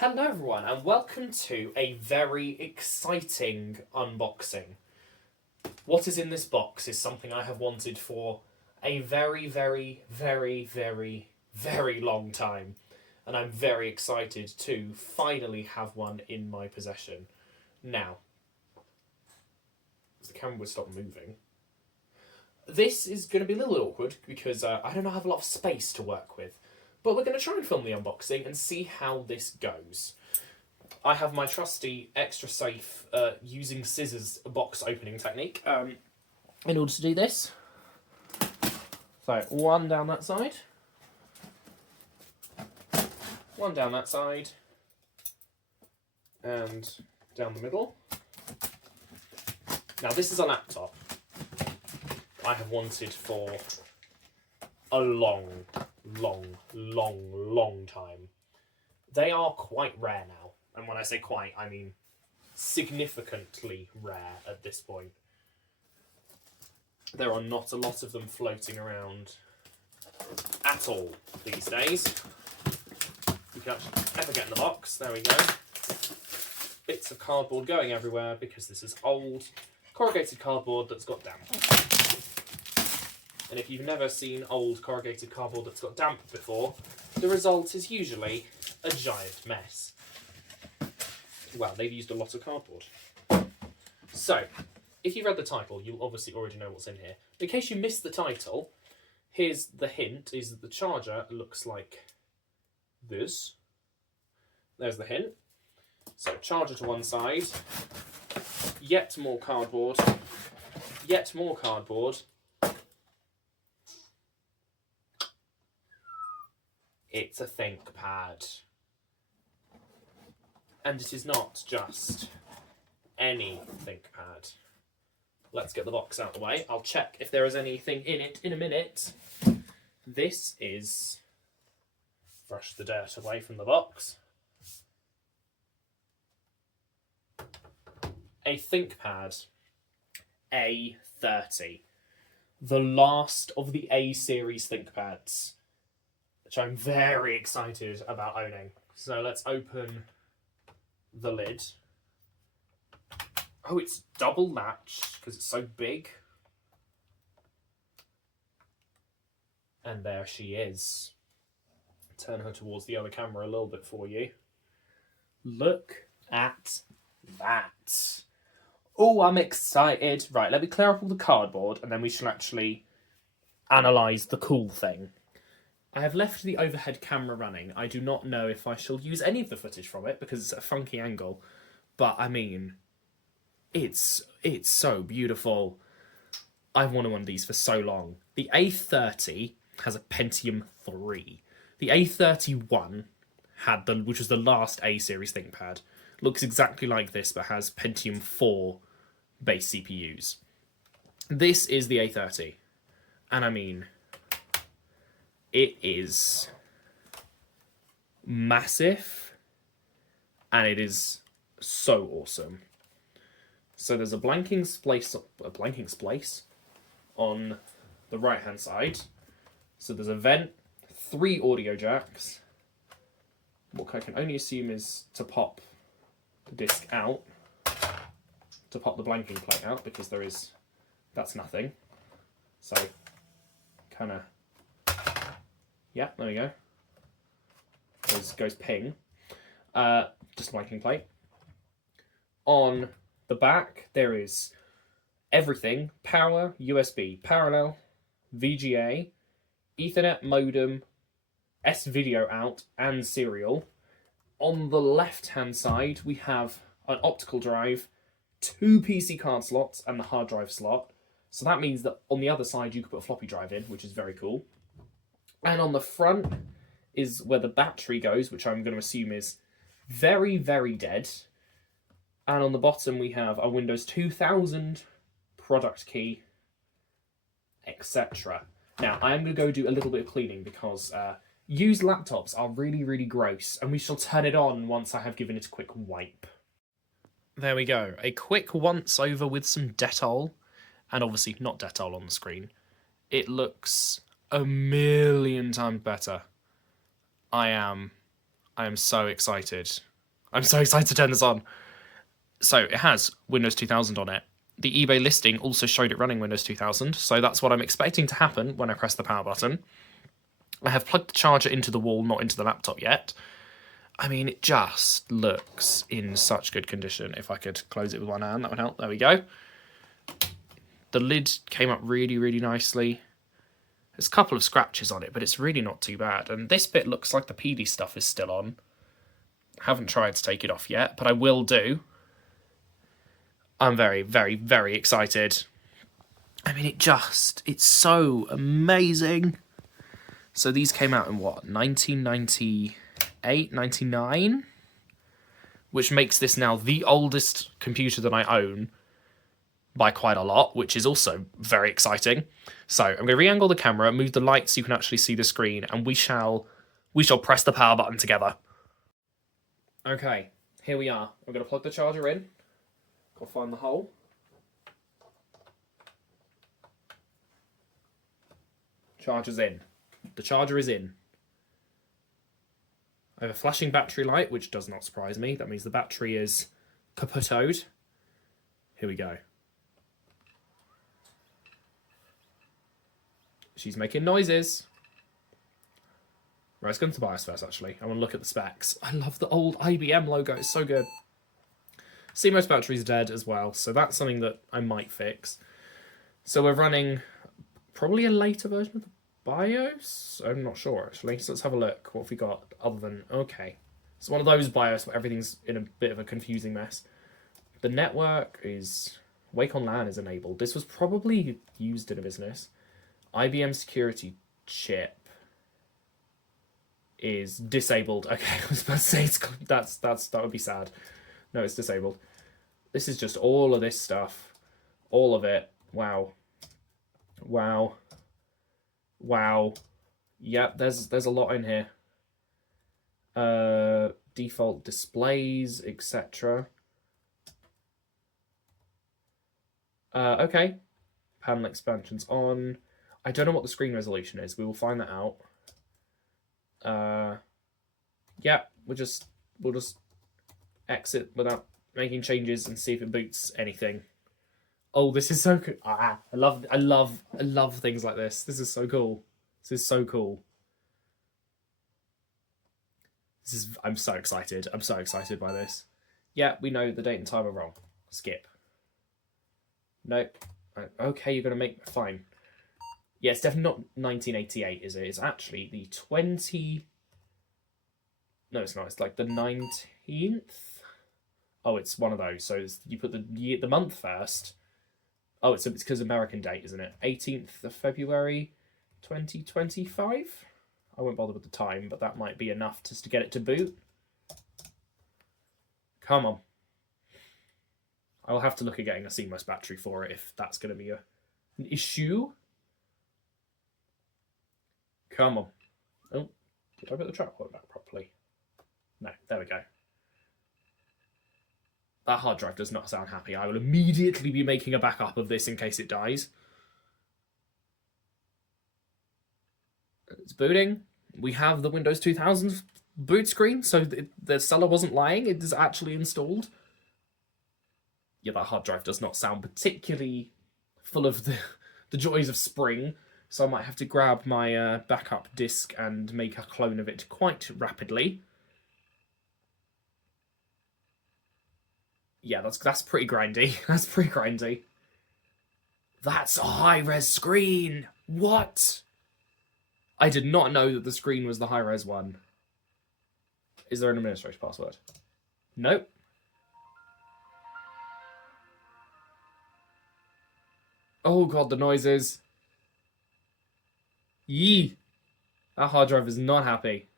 Hello everyone and welcome to a very exciting unboxing. What is in this box is something I have wanted for a very long time, and I'm very excited to finally have one in my possession. Now, the camera would stop moving. This is going to be a little awkward because I don't have a lot of space to work with. But we're going to try and film the unboxing and see how this goes. I have my trusty, extra safe, using scissors box opening technique in order to do this. So, one down that side. One down that side. And down the middle. Now, this is a laptop I have wanted for a long time. They are quite rare now, and when I say quite, I mean significantly rare at this point. There are not a lot of them floating around at all these days. You can actually ever get in the box. There we go. Bits of cardboard going everywhere because this is old corrugated cardboard that's got damp. And if you've never seen old corrugated cardboard that's got damp before, the result is usually a giant mess. Well, they've used a lot of cardboard. So, if you read the title, you'll obviously already know what's in here. In case you missed the title, here's the hint, is that the charger looks like this. There's the hint. So, charger to one side, yet more cardboard, yet more cardboard. It's a Thinkpad. And it is not just any Thinkpad. Let's get the box out of the way. I'll check if there is anything in it in a minute. This is... brush the dirt away from the box. A Thinkpad A30. The last of the A-series Thinkpads, which I'm very excited about owning. So let's open the lid. Oh, it's double latched because it's so big. And there she is. Turn her towards the other camera a little bit for you. Look at that. Oh, I'm excited. Right, let me clear up all the cardboard and then we shall actually analyse the cool thing. I have left the overhead camera running. I do not know if I shall use any of the footage from it because it's at a funky angle. But, I mean, it's so beautiful. I've wanted one of these for so long. The A30 has a Pentium 3. The A31 had which was the last A-series ThinkPad. Looks exactly like this but has Pentium 4 base CPUs. This is the A30. And, I mean... it is massive, and it is so awesome. So there's a blanking splice on the right-hand side. So there's a vent, 3 audio jacks. What I can only assume is to pop the disc out, to pop the blanking plate out, because that's nothing. So, kind of... yeah, there we go. Goes ping. Just blanking plate. On the back, there is everything. Power, USB, parallel, VGA, Ethernet modem, S-video out, and serial. On the left-hand side, we have an optical drive, 2 PC card slots, and the hard drive slot. So that means that on the other side, you could put a floppy drive in, which is very cool. And on the front is where the battery goes, which I'm going to assume is very dead. And on the bottom we have a Windows 2000 product key, etc. Now, I am going to go do a little bit of cleaning because used laptops are really gross, and we shall turn it on once I have given it a quick wipe. There we go. A quick once over with some Dettol, and obviously not Dettol on the screen. It looks a million times better. I am so excited. I'm so excited to turn this on. So it has Windows 2000 on it. The eBay listing also showed it running Windows 2000, so that's what I'm expecting to happen when I press the power button. I have plugged the charger into the wall, not into the laptop yet. I mean, it just looks in such good condition. If I could close it with one hand, that would help. There we go. The lid came up really, really nicely. There's a couple of scratches on it, but it's really not too bad. And this bit looks like the PD stuff is still on. I haven't tried to take it off yet, but I will do. I'm very, very, very excited. I mean, it's so amazing. So these came out in what, 1998, 99? Which makes this now the oldest computer that I own by quite a lot, which is also very exciting. So I'm going to re-angle the camera, move the light so you can actually see the screen, and we shall press the power button together. Okay, here we are. I'm going to plug the charger in. Go find the hole. Charger's in. The charger is in. I have a flashing battery light, which does not surprise me. That means the battery is kaputtoed. Here we go. She's making noises. Right, let's go into the BIOS first, actually. I want to look at the specs. I love the old IBM logo. It's so good. CMOS battery's dead as well, so that's something that I might fix. So we're running probably a later version of the BIOS? I'm not sure, actually. So let's have a look. What have we got other than... Okay. It's one of those BIOS where everything's in a bit of a confusing mess. The network is... Wake on LAN is enabled. This was probably used in a business. IBM security chip is disabled. Okay, I was about to say that would be sad. No, it's disabled. This is just all of this stuff. All of it. Wow. Wow. Wow. Yep, there's a lot in here. Default displays, etc. Okay. Panel expansions on. I don't know what the screen resolution is. We will find that out. Yeah, we'll just exit without making changes and see if it boots anything. Oh, this is so cool. I love things like this. This is so cool. This is so cool. I'm so excited. I'm so excited by this. Yeah, we know the date and time are wrong. Skip. Nope. Okay, you're gonna make fine. Yeah, it's definitely not 1988, is it? It's actually the 20... No, it's not. It's like the 19th. Oh, it's one of those. So you put the month first. Oh, it's because American date, isn't it? 18th of February, 2025. I won't bother with the time, but that might be enough just to get it to boot. Come on. I will have to look at getting a CMOS battery for it if that's going to be an issue. Come on. Oh, did I put the trackpad back properly? No, there we go. That hard drive does not sound happy. I will immediately be making a backup of this in case it dies. It's booting. We have the Windows 2000 boot screen, so the seller wasn't lying. It is actually installed. Yeah, that hard drive does not sound particularly full of the joys of spring, so I might have to grab my backup disk and make a clone of it quite rapidly. Yeah, that's pretty grindy. That's pretty grindy. That's a high-res screen! What? I did not know that the screen was the high-res one. Is there an administrator password? Nope. Oh god, the noises. Yee! That hard drive is not happy.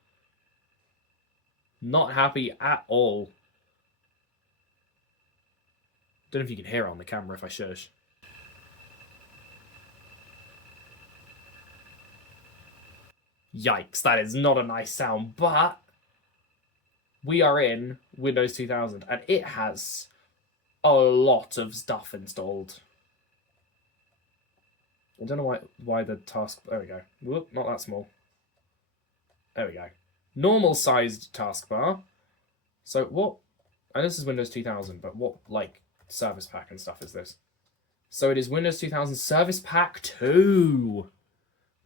Not happy at all. Don't know if you can hear it on the camera if I shush. Yikes, that is not a nice sound, but we are in Windows 2000 and it has a lot of stuff installed. I don't know why the task... There we go. Whoop, not that small. There we go. Normal sized taskbar. So what, and this is Windows 2000, but what, like, service pack and stuff is this? So it is Windows 2000 Service Pack 2.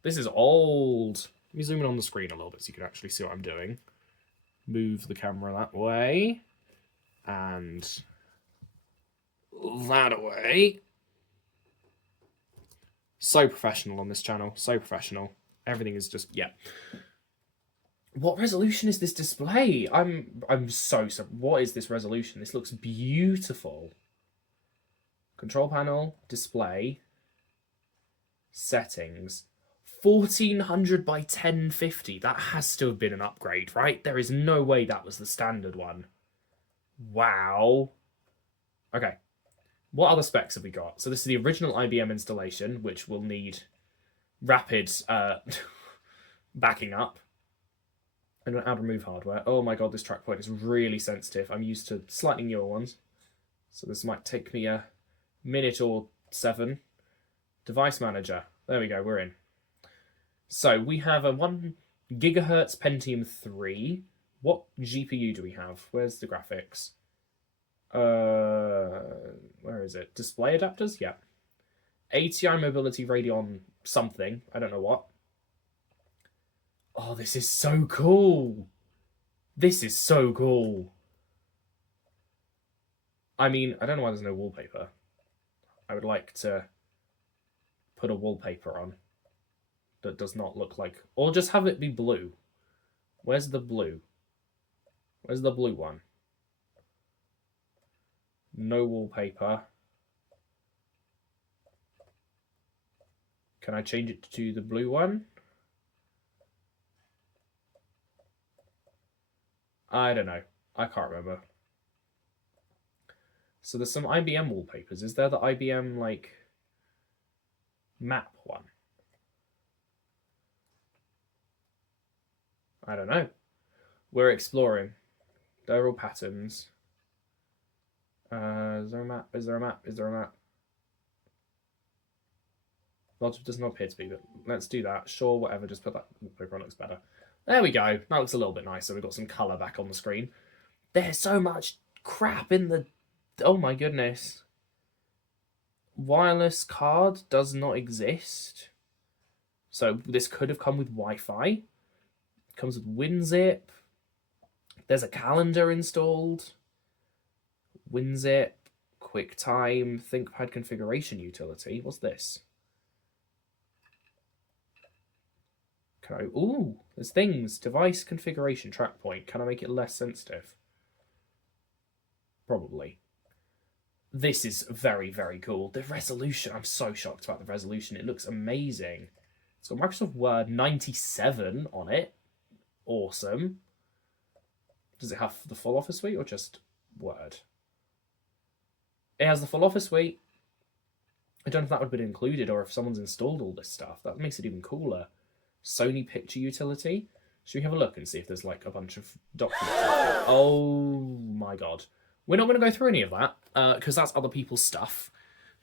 This is old. Let me zoom in on the screen a little bit so you can actually see what I'm doing. Move the camera that way. And that away. So professional on this channel. So professional. Everything is just, yeah. What resolution is this display? I'm so. What is this resolution? This looks beautiful. Control panel, display, settings. 1400 by 1050. That has to have been an upgrade, right? There is no way that was the standard one. Wow. Okay. What other specs have we got? So this is the original IBM installation, which will need rapid backing up. I don't know how to remove hardware. Oh my god, this track point is really sensitive. I'm used to slightly newer ones. So this might take me a minute or 7. Device manager. There we go, we're in. So we have a 1 gigahertz Pentium 3. What GPU do we have? Where's the graphics? Where is it? Display adapters? Yeah. ATI Mobility Radeon something. I don't know what. Oh, this is so cool. This is so cool. I mean, I don't know why there's no wallpaper. I would like to put a wallpaper on that does not look like... Or just have it be blue. Where's the blue? Where's the blue one? No wallpaper. Can I change it to the blue one? I don't know. I can't remember. So there's some IBM wallpapers. Is there the IBM, like, map one? I don't know. We're exploring. There are all patterns. Is there a map? Is there a map? Is there a map? Well, it does not appear to be, but let's do that. Sure, whatever, just put that wallpaper on, looks better. There we go. That looks a little bit nicer. We've got some colour back on the screen. There's so much crap in the... Oh my goodness. Wireless card does not exist. So this could have come with Wi-Fi. It comes with WinZip. There's a calendar installed. WinZip, QuickTime, ThinkPad configuration utility. What's this? Can I... Ooh, there's things. Device configuration track point. Can I make it less sensitive? Probably. This is very, very cool. The resolution, I'm so shocked about the resolution. It looks amazing. It's got Microsoft Word 97 on it. Awesome. Does it have the full Office suite or just Word? It has the full Office suite. I don't know if that would have been included or if someone's installed all this stuff. That makes it even cooler. Sony picture utility. Should we have a look and see if there's like a bunch of documents? Oh my god. We're not going to go through any of that because that's other people's stuff.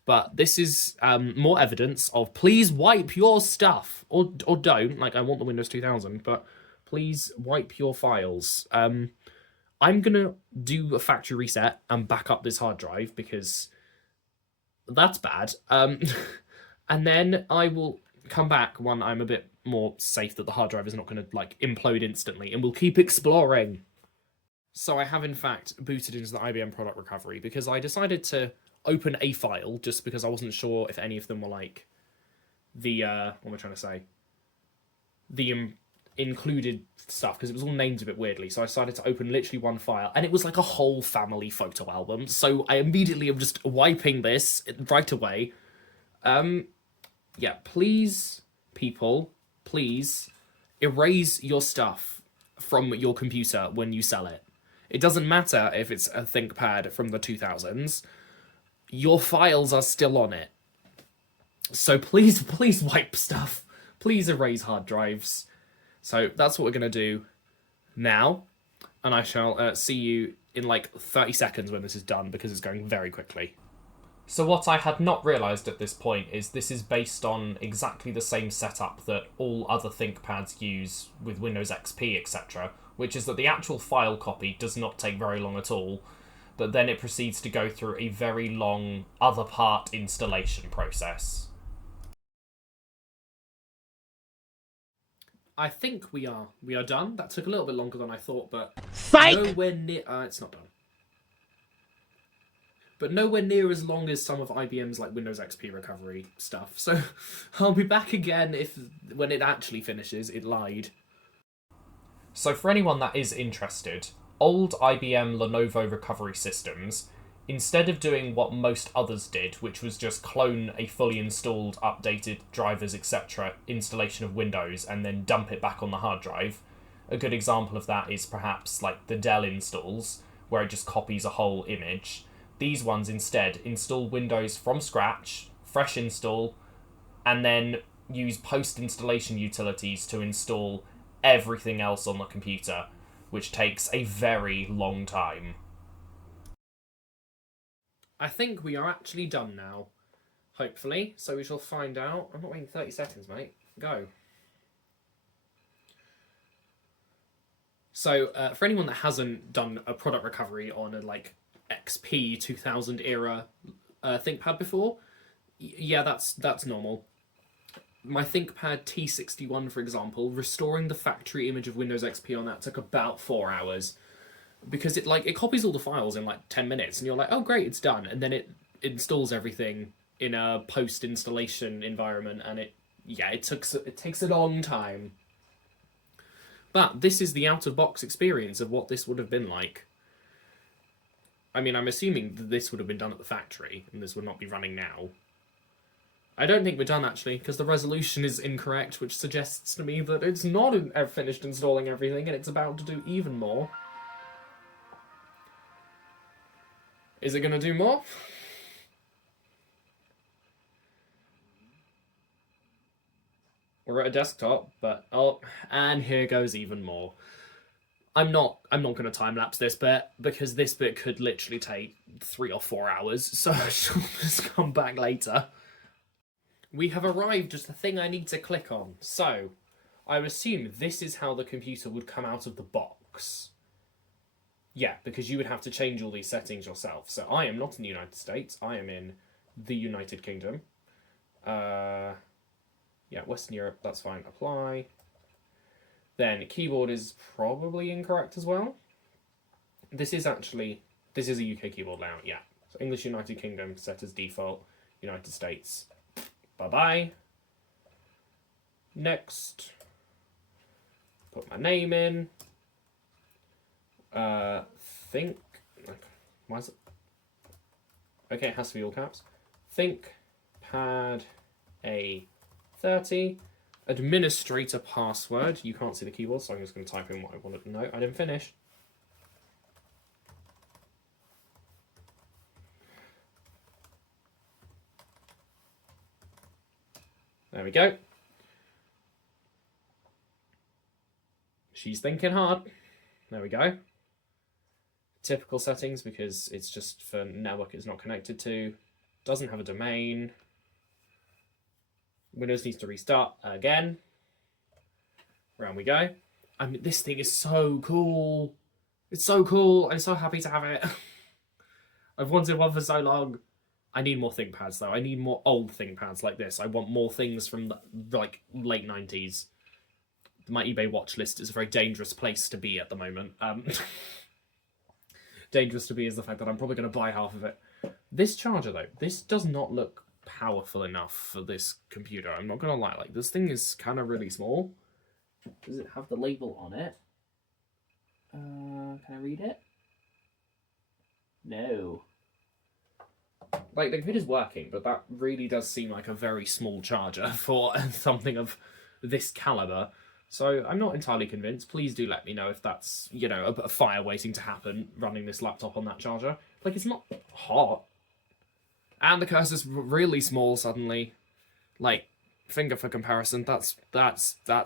But this is more evidence of please wipe your stuff. Or don't. Like, I want the Windows 2000, but please wipe your files. I'm going to do a factory reset and back up this hard drive because that's bad. And then I will come back when I'm a bit more safe that the hard drive is not going to like implode instantly, and we'll keep exploring. So I have in fact booted into the IBM product recovery because I decided to open a file just because I wasn't sure if any of them were like the what am I trying to say? The included stuff, because it was all named a bit weirdly. So I decided to open literally one file, and it was like a whole family photo album. So I immediately am just wiping this right away. Yeah, please, people, please erase your stuff from your computer when you sell it. It doesn't matter if it's a ThinkPad from the 2000s. Your files are still on it. So please, please wipe stuff. Please erase hard drives. So that's what we're going to do now. And I shall see you in like 30 seconds when this is done, because it's going very quickly. So what I had not realised at this point is this is based on exactly the same setup that all other ThinkPads use with Windows XP, etc., which is that the actual file copy does not take very long at all, but then it proceeds to go through a very long other part installation process. I think we are done. That took a little bit longer than I thought, but nowhere near... it's not done. But nowhere near as long as some of IBM's like Windows XP recovery stuff. So I'll be back again when it actually finishes. It lied. So for anyone that is interested, old IBM Lenovo recovery systems, instead of doing what most others did, which was just clone a fully installed, updated drivers, etc., installation of Windows, and then dump it back on the hard drive, a good example of that is perhaps like the Dell installs, where it just copies a whole image. These ones instead install Windows from scratch, fresh install, and then use post-installation utilities to install everything else on the computer, which takes a very long time. I think we are actually done now, hopefully, so we shall find out. I'm not waiting 30 seconds, mate. Go. So, for anyone that hasn't done a product recovery on a, like, XP 2000 era ThinkPad before, yeah, that's normal. My ThinkPad T61, for example, restoring the factory image of Windows XP on that took about 4 hours. Because it copies all the files in like 10 minutes, and you're like, oh great, it's done. And then it installs everything in a post-installation environment, and it takes a long time. But this is the out-of-box experience of what this would have been like. I mean, I'm assuming that this would have been done at the factory, and this would not be running now. I don't think we're done, actually, because the resolution is incorrect, which suggests to me that it's not finished installing everything, and it's about to do even more. Is it going to do more? We're at a desktop, but oh, and here goes even more. I'm not going to time lapse this bit because this bit could literally take 3 or 4 hours, so I shall just come back later. We have arrived at the thing I need to click on. So, I would assume this is how the computer would come out of the box. Yeah, because you would have to change all these settings yourself. So I am not in the United States. I am in the United Kingdom. Yeah, Western Europe, that's fine. Apply. Then keyboard is probably incorrect as well. This is a UK keyboard layout, yeah. So English United Kingdom set as default. United States. Bye-bye. Next. Put my name in. Why is it? Okay, it has to be all caps. Thinkpad A30. Administrator password. You can't see the keyboard, so I'm just going to type in what I wanted to know. I didn't finish. There we go. She's thinking hard. There we go. Typical settings, because it's just for network it's not connected to. Doesn't have a domain. Windows needs to restart again. Round we go. I mean, this thing is so cool. It's so cool. I'm so happy to have it. I've wanted one for so long. I need more ThinkPads, though. I need more old ThinkPads like this. I want more things from, like, late 90s. My eBay watch list is a very dangerous place to be at the moment. Dangerous to be is the fact that I'm probably going to buy half of it. This charger, though, this does not look powerful enough for this computer. I'm not going to lie. Like, this thing is kind of really small. Does it have the label on it? Can I read it? No. Like, the computer's working, but that really does seem like a very small charger for something of this caliber. So I'm not entirely convinced. Please do let me know if that's, you know, a fire waiting to happen running this laptop on that charger. Like, it's not hot. And the cursor's really small suddenly. Like, finger for comparison, that's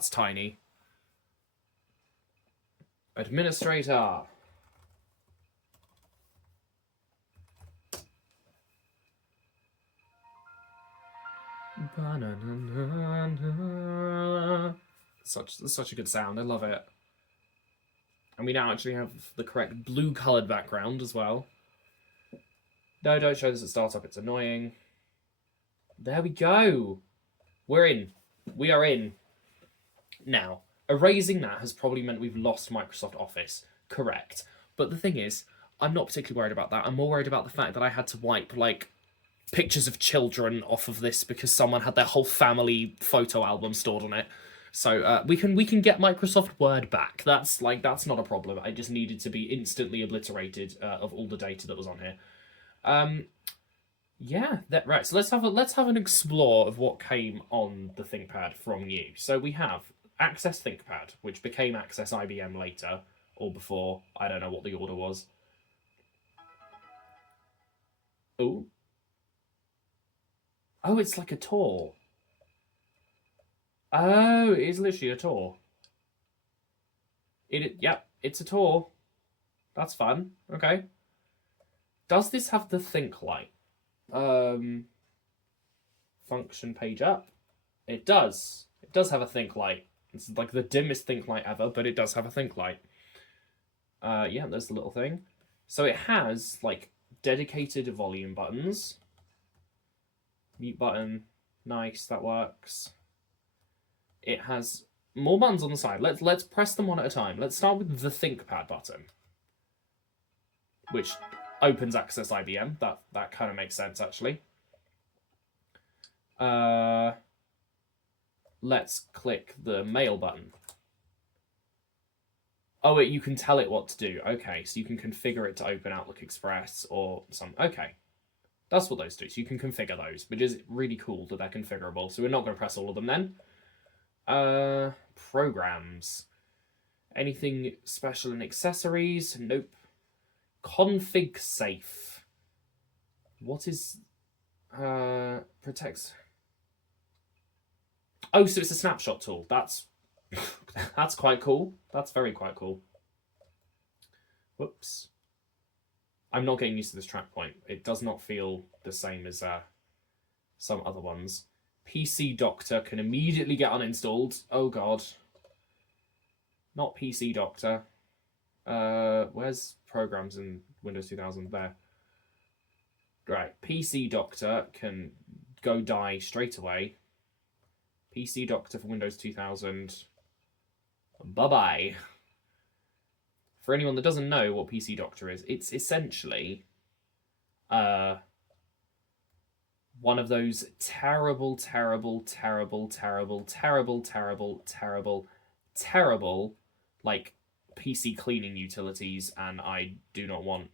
tiny. Administrator. Such a good sound. I love it. And we now actually have the correct blue-coloured background as well. No, don't show this at startup, it's annoying. There we go. We're in. We are in. Now, erasing that has probably meant we've lost Microsoft Office. Correct. But the thing is, I'm not particularly worried about that. I'm more worried about the fact that I had to wipe, like, pictures of children off of this because someone had their whole family photo album stored on it. So we can get Microsoft Word back. That's not a problem. I just needed to be instantly obliterated of all the data that was on here. Yeah, right. So let's have an explore of what came on the ThinkPad from you. So we have Access Thinkpad, which became Access IBM later or before. I don't know what the order was. Oh. Oh, it's like a tour. Oh, it is literally a tour. Yep, it's a tour. That's fun. Okay. Does this have the think light? Function page up. It does. It does have a think light. It's like the dimmest think light ever, but it does have a think light. Yeah, there's the little thing. So it has like dedicated volume buttons. Mute button. Nice, that works. It has more buttons on the side. Let's press them one at a time. Let's start with the ThinkPad button, which opens Access IBM. That kind of makes sense, actually. Let's click the Mail button. Oh, wait, you can tell it what to do. Okay, so you can configure it to open Outlook Express or some... Okay, that's what those do. So you can configure those, which is really cool that they're configurable. So we're not going to press all of them then. Programs. Anything special in accessories? Nope. Config safe. What is protects? Oh, so it's a snapshot tool. That's quite cool. That's very quite cool. Whoops. I'm not getting used to this track point. It does not feel the same as some other ones. PC Doctor can immediately get uninstalled. Oh god. Not PC Doctor. Where's programs in Windows 2000? There. Right. PC Doctor can go die straight away. PC Doctor for Windows 2000. Bye-bye. For anyone that doesn't know what PC Doctor is, it's essentially one of those terrible, like PC cleaning utilities, and I do not want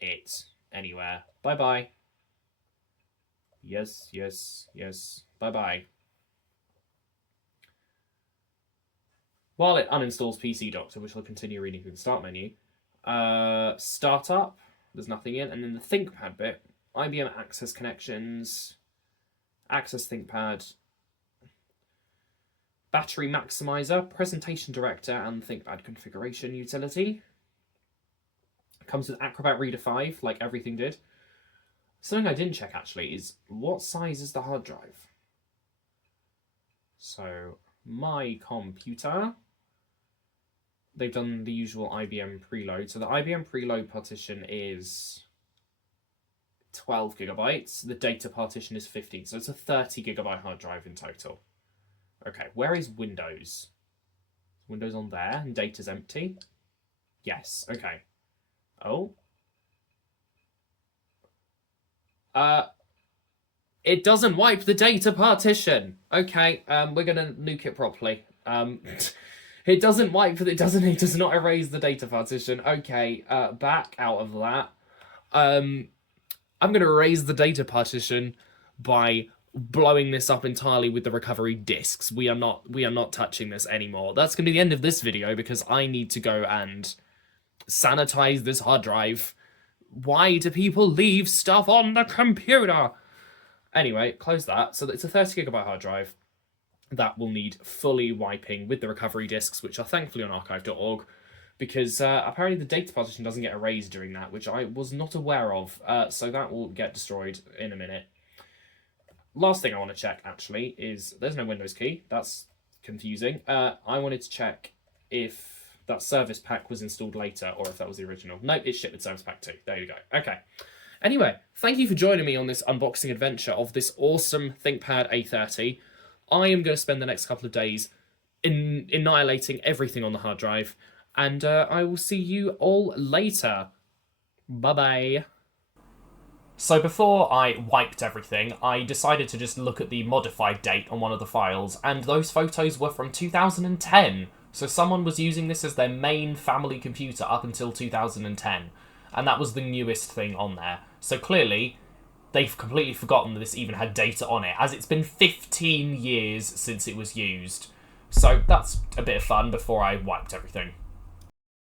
it anywhere. Bye-bye. Yes. Bye-bye. While it uninstalls PC Doctor, which will continue reading through the start menu, Startup, there's nothing in, and then the ThinkPad bit, IBM Access Connections, Access ThinkPad, Battery Maximizer, Presentation Director, and ThinkPad Configuration Utility. Comes with Acrobat Reader 5, like everything did. Something I didn't check, actually, is what size is the hard drive? So, my computer, they've done the usual IBM preload. So the IBM preload partition is 12 gigabytes. The data partition is 15. So it's a 30 gigabyte hard drive in total. Okay, where is Windows? Windows on there and data's empty? Yes, okay. Oh. It doesn't wipe the data partition. Okay, we're gonna nuke it properly. It doesn't wipe, it does not erase the data partition. Okay, back out of that. I'm gonna erase the data partition by blowing this up entirely with the recovery disks. We are not touching this anymore. That's gonna be the end of this video because I need to go and sanitize this hard drive. Why do people leave stuff on the computer? Anyway, close that. So it's a 30 gigabyte hard drive that will need fully wiping with the recovery disks, which are thankfully on archive.org, because apparently the data partition doesn't get erased during that, which I was not aware of. So that will get destroyed in a minute. Last thing I want to check, actually, is there's no Windows key. That's confusing. I wanted to check if that Service Pack was installed later, or if that was the original. Nope, it's shipped with Service Pack 2. There you go. Okay. Anyway, thank you for joining me on this unboxing adventure of this awesome ThinkPad A30. I am going to spend the next couple of days annihilating everything on the hard drive, and I will see you all later. Bye-bye. So before I wiped everything, I decided to just look at the modified date on one of the files, and those photos were from 2010. So someone was using this as their main family computer up until 2010, and that was the newest thing on there. So clearly, they've completely forgotten that this even had data on it, as it's been 15 years since it was used. So that's a bit of fun before I wiped everything.